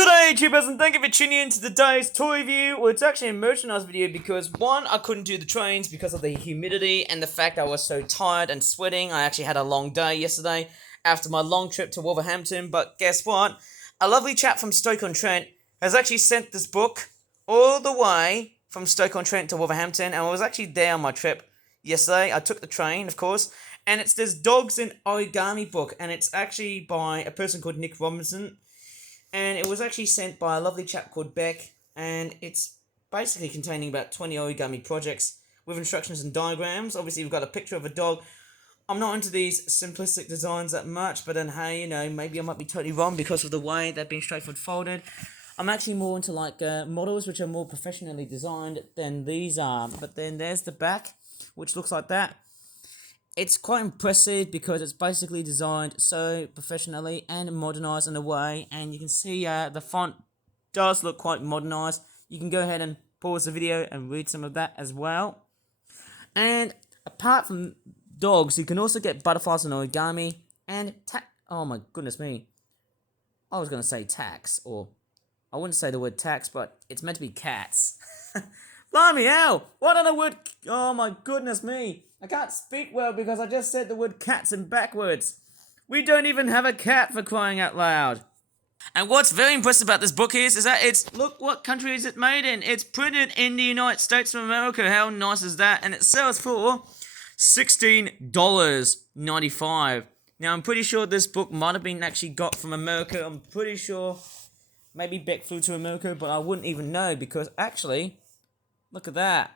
Good day, YouTubers, and thank you for tuning in to today's toy review. Well, it's actually a merchandise video because, one, I couldn't do the trains because of the humidity and the fact I was so tired and sweating. I actually had a long day yesterday after my long trip to Wolverhampton, but guess what? A lovely chap from Stoke-on-Trent has actually sent this book all the way from Stoke-on-Trent to Wolverhampton, and I was actually there on my trip yesterday. I took the train, of course, and it's this Dogs in Origami book, and it's actually by a person called Nick Robinson. And it was actually sent by a lovely chap called Beck, and it's basically containing about 20 origami projects with instructions and diagrams. Obviously, we've got a picture of a dog. I'm not into these simplistic designs that much, but then, hey, maybe I might be totally wrong because of the way they've been straightforward folded. I'm actually more into, models which are more professionally designed than these are. But then there's the back, which looks like that. It's quite impressive because it's basically designed so professionally and modernized in a way, and you can see the font does look quite modernized. You can go ahead and pause the video and read some of that as well. And apart from dogs, you can also get butterflies and origami and oh my goodness me. I was going to say tax, or I wouldn't say the word tax, but it's meant to be cats. Blimey, ow! What other word? Oh my goodness me. I can't speak well because I just said the word cats in backwards. We don't even have a cat, for crying out loud. And what's very impressive about this book is that look what country is it made in. It's printed in the United States of America. How nice is that? And it sells for $16.95. Now, I'm pretty sure this book might have been actually got from America. I'm pretty sure maybe Beck flew to America, but I wouldn't even know because actually, look at that.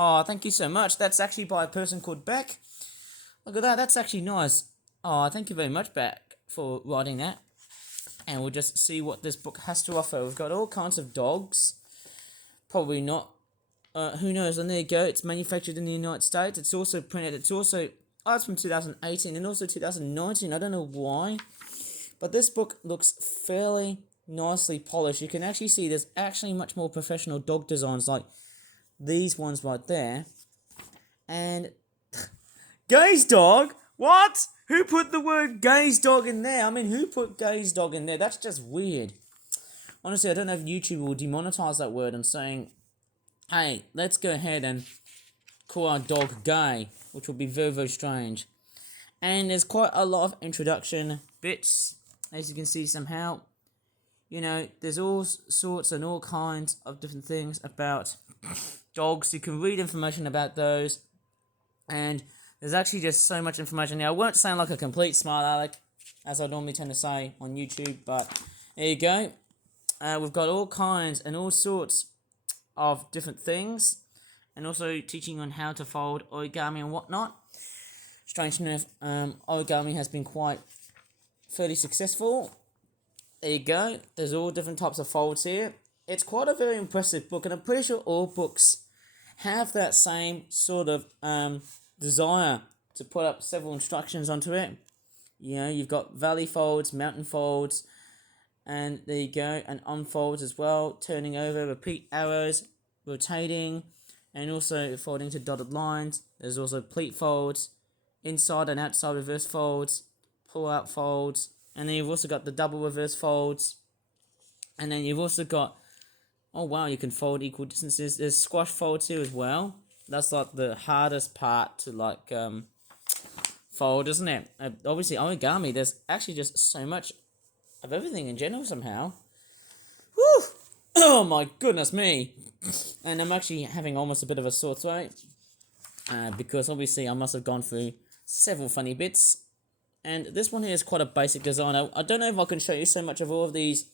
Oh, thank you so much. That's actually by a person called Beck. Look at that. That's actually nice. Oh, thank you very much, Beck, for writing that. And we'll just see what this book has to offer. We've got all kinds of dogs. Probably not. Who knows? And there you go. It's manufactured in the United States. It's also printed. It's from 2018 and also 2019. I don't know why. But this book looks fairly nicely polished. You can actually see there's actually much more professional dog designs like these ones right there. And gaze dog? What? Who put the word gaze dog in there? I mean, who put gaze dog in there? That's just weird. Honestly, I don't know if YouTube will demonetize that word and saying, hey, let's go ahead and call our dog gay, which would be very, very strange. And there's quite a lot of introduction bits, as you can see somehow. There's all sorts and all kinds of different things about dogs. You can read information about those, and there's actually just so much information. Now, I won't sound like a complete smart aleck, as I normally tend to say on YouTube, but there you go. We've got all kinds and all sorts of different things, and also teaching on how to fold origami and whatnot. Strange enough, origami has been quite fairly successful. There you go. There's all different types of folds here. It's quite a very impressive book, and I'm pretty sure all books have that same sort of desire to put up several instructions onto it. You've got valley folds, mountain folds, and there you go, and unfolds as well, turning over, repeat arrows, rotating, and also folding to dotted lines. There's also pleat folds, inside and outside reverse folds, pull out folds, and then you've also got the double reverse folds, and then you've also got, oh wow, you can fold equal distances. There's squash folds here as well. That's like the hardest part to fold, isn't it? Obviously origami, there's actually just so much of everything in general somehow. Whew! Oh my goodness me! And I'm actually having almost a bit of a sore throat because obviously I must have gone through several funny bits. And this one here is quite a basic design. I don't know if I can show you so much of all of these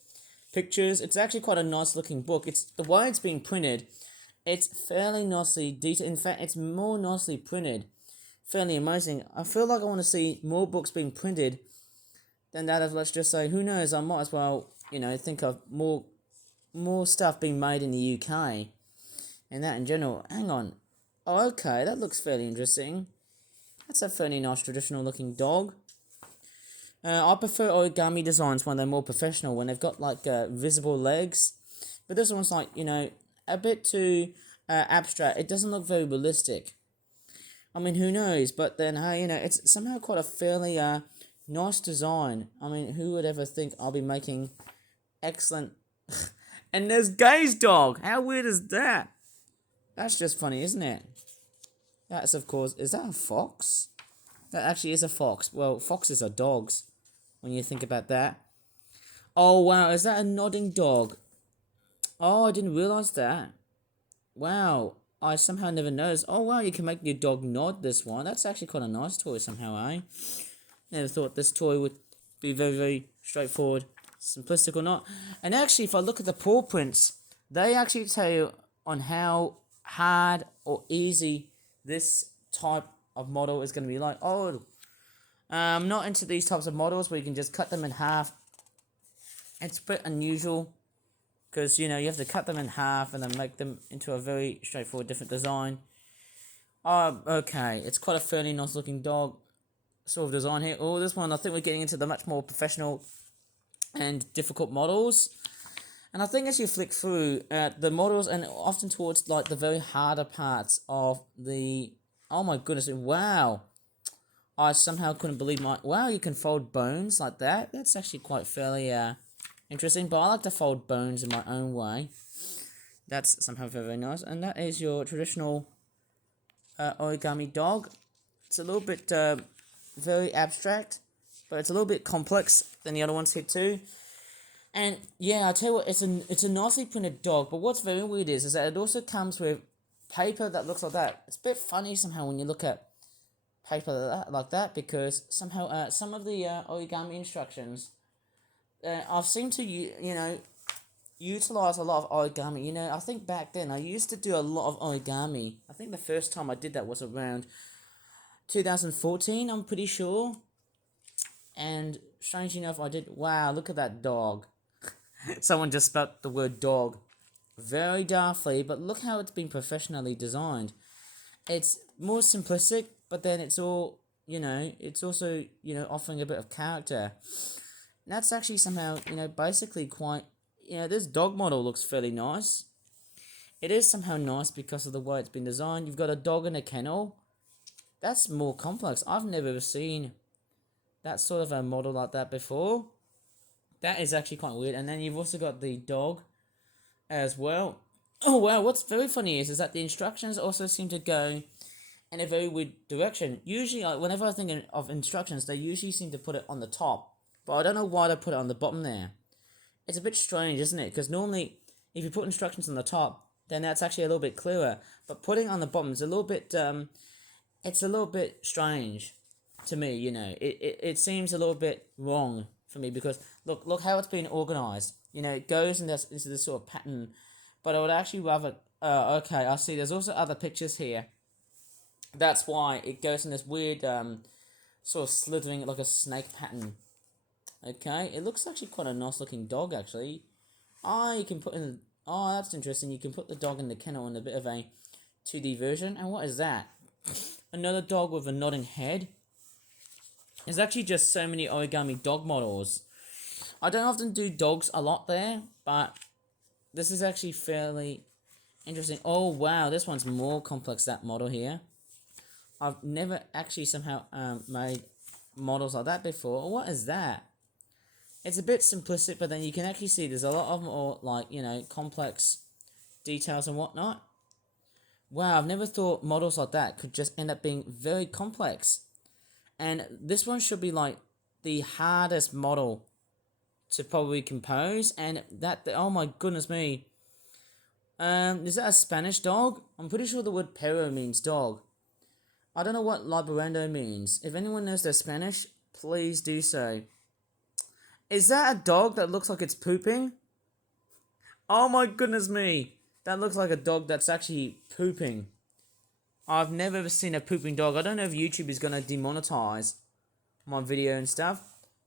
pictures. It's actually quite a nice looking book. It's the way it's being printed. It's fairly nicely detailed. In fact, it's more nicely printed. Fairly amazing. I feel like I want to see more books being printed than that of, let's just say, who knows, I might as well, think of more stuff being made in the UK. And that in general. Hang on. Oh, okay, that looks fairly interesting. That's a fairly nice traditional looking dog. I prefer origami designs when they're more professional, when they've got visible legs. But this one's a bit too abstract. It doesn't look very realistic. I mean, who knows? But then, hey, it's somehow quite a fairly nice design. I mean, who would ever think I'll be making excellent. And there's Gay's dog. How weird is that? That's just funny, isn't it? That's, of course, is that a fox? That actually is a fox. Well, foxes are dogs, when you think about that. Oh, wow, is that a nodding dog? Oh, I didn't realise that. Wow, I somehow never noticed. Oh, wow, you can make your dog nod this one. That's actually quite a nice toy somehow, eh? Never thought this toy would be very, very straightforward, simplistic or not. And actually, if I look at the paw prints, they actually tell you on how hard or easy this type of model is going to be like. Oh, I'm not into these types of models where you can just cut them in half. It's a bit unusual because, you know, you have to cut them in half and then make them into a very straightforward different design. Okay, it's quite a fairly nice looking dog sort of design here. Oh, this one, I think we're getting into the much more professional and difficult models. And I think as you flick through the models and often towards like the very harder parts of the... Oh my goodness, wow. I somehow couldn't believe my... Wow, you can fold bones like that. That's actually quite fairly interesting. But I like to fold bones in my own way. That's somehow very, very nice. And that is your traditional origami dog. It's a little bit very abstract, but it's a little bit complex than the other ones here too. And yeah, I'll tell you what, it's a nicely printed dog, but what's very weird is that it also comes with paper that looks like that. It's a bit funny somehow when you look at paper like that because somehow some of the origami instructions I've seemed to utilize a lot of origami. You know, I think back then I used to do a lot of origami. I think the first time I did that was around 2014, I'm pretty sure. And strangely enough, I did... Wow, look at that dog. Someone just spelled the word dog very daftly, but look how it's been professionally designed. It's more simplistic, but then it's all, you know, it's also, you know, offering a bit of character. And that's actually somehow, you know, basically quite... You know, this dog model looks fairly nice. It is somehow nice because of the way it's been designed. You've got a dog in a kennel. That's more complex. I've never seen that sort of a model like that before. That is actually quite weird. And then you've also got the dog as well. Oh wow, what's very funny is that the instructions also seem to go in a very weird direction. Usually, whenever I think of instructions, they usually seem to put it on the top. But I don't know why they put it on the bottom there. It's a bit strange, isn't it? Because normally, if you put instructions on the top, then that's actually a little bit clearer. But putting on the bottom is a little bit, it's a little bit strange to me, you know. It seems a little bit wrong for me because look how it's been organized. You know, it goes into this sort of pattern, but I would actually rather... okay, I see. There's also other pictures here. That's why it goes in this weird sort of slithering like a snake pattern. Okay, it looks actually quite a nice looking dog actually. You can put in... Oh, that's interesting. You can put the dog in the kennel in a bit of a 2D version. And what is that? Another dog with a nodding head. There's actually just so many origami dog models. I don't often do dogs a lot there, but this is actually fairly interesting. Oh wow, this one's more complex, that model here. I've never actually somehow made models like that before. What is that? It's a bit simplistic, but then you can actually see there's a lot of more, like, you know, complex details and whatnot. Wow, I've never thought models like that could just end up being very complex. And this one should be like the hardest model to probably compose. And that, oh my goodness me. Is that a Spanish dog? I'm pretty sure the word perro means dog. I don't know what laburando means. If anyone knows their Spanish, please do so. Is that a dog that looks like it's pooping? Oh my goodness me. That looks like a dog that's actually pooping. I've never ever seen a pooping dog. I don't know if YouTube is going to demonetize my video and stuff.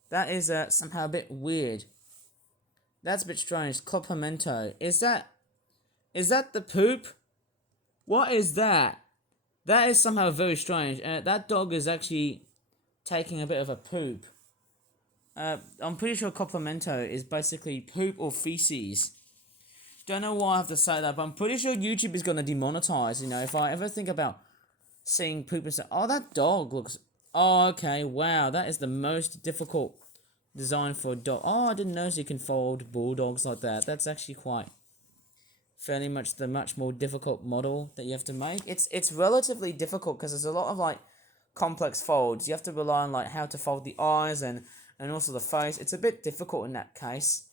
That is somehow a bit weird. That's a bit strange. Complimento. Is that the poop? What is that? That is somehow very strange. That dog is actually taking a bit of a poop. I'm pretty sure complimento is basically poop or feces. Don't know why I have to say that, but I'm pretty sure YouTube is going to demonetize, you know, if I ever think about seeing poop and say, oh, that dog looks... Oh, okay, wow, that is the most difficult designed for a dog. Oh, I didn't notice you can fold bulldogs like that. That's actually quite fairly much the much more difficult model that you have to make. It's relatively difficult because there's a lot of like complex folds. You have to rely on like how to fold the eyes and also the face. It's a bit difficult in that case.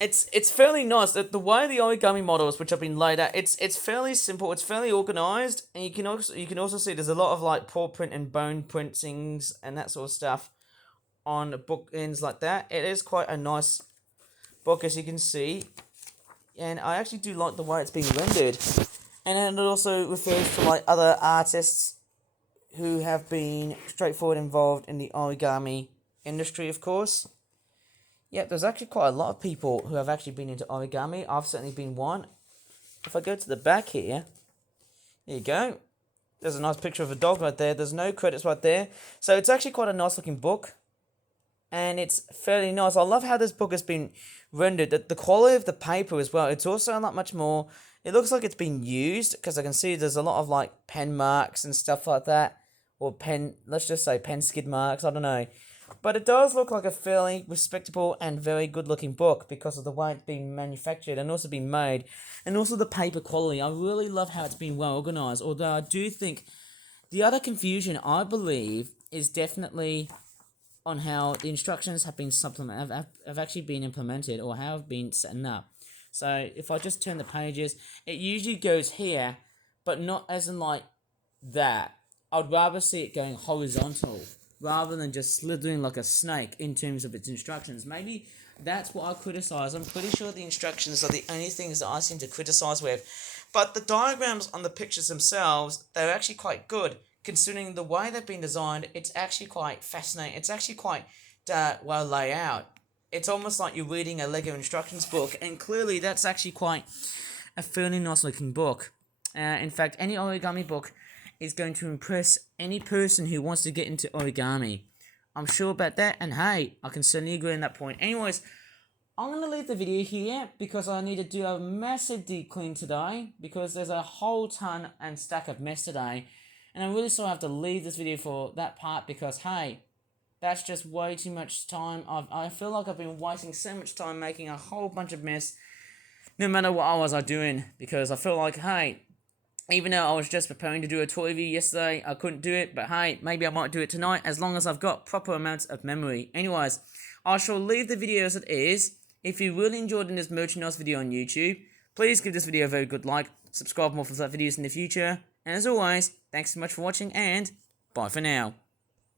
It's fairly nice that the way the origami models which have been laid out, it's fairly simple, it's fairly organized, and you can also see there's a lot of like paw print and bone printings and that sort of stuff on book ends like that. It is quite a nice book, as you can see, and I actually do like the way it's being rendered. And then it also refers to like other artists who have been straightforward involved in the origami industry, of course. Yep, there's actually quite a lot of people who have actually been into origami. I've certainly been one. If I go to the back here, there you go. There's a nice picture of a dog right there. There's no credits right there. So it's actually quite a nice looking book. And it's fairly nice. I love how this book has been rendered. The quality of the paper as well. It's also not much more. It looks like it's been used because I can see there's a lot of like pen marks and stuff like that. Or let's just say pen skid marks. I don't know. But it does look like a fairly respectable and very good looking book because of the way it's been manufactured and also been made. And also the paper quality. I really love how it's been well organised. Although I do think the other confusion, I believe, is definitely on how the instructions have been have actually been implemented or have been set up. So if I just turn the pages, it usually goes here, but not as in like that. I'd rather see it going horizontal rather than just slithering like a snake in terms of its instructions. Maybe that's what I criticise. I'm pretty sure the instructions are the only things that I seem to criticise with. But the diagrams on the pictures themselves, they're actually quite good. Considering the way they've been designed, it's actually quite fascinating. It's actually quite well laid out. It's almost like you're reading a Lego instructions book, and clearly that's actually quite a fairly nice looking book. In fact, any origami book is going to impress any person who wants to get into origami. I'm sure about that, and hey, I can certainly agree on that point. Anyways, I'm going to leave the video here because I need to do a massive deep clean today because there's a whole ton and stack of mess today, and I'm really sorry I have to leave this video for that part because, hey, that's just way too much time. I feel like I've been wasting so much time making a whole bunch of mess no matter what I was doing because I feel like, hey, even though I was just preparing to do a tour review yesterday, I couldn't do it, but hey, maybe I might do it tonight as long as I've got proper amounts of memory. Anyways, I shall leave the video as it is. If you really enjoyed this merchandise video on YouTube, please give this video a very good like, subscribe for more for that videos in the future, and as always, thanks so much for watching and bye for now.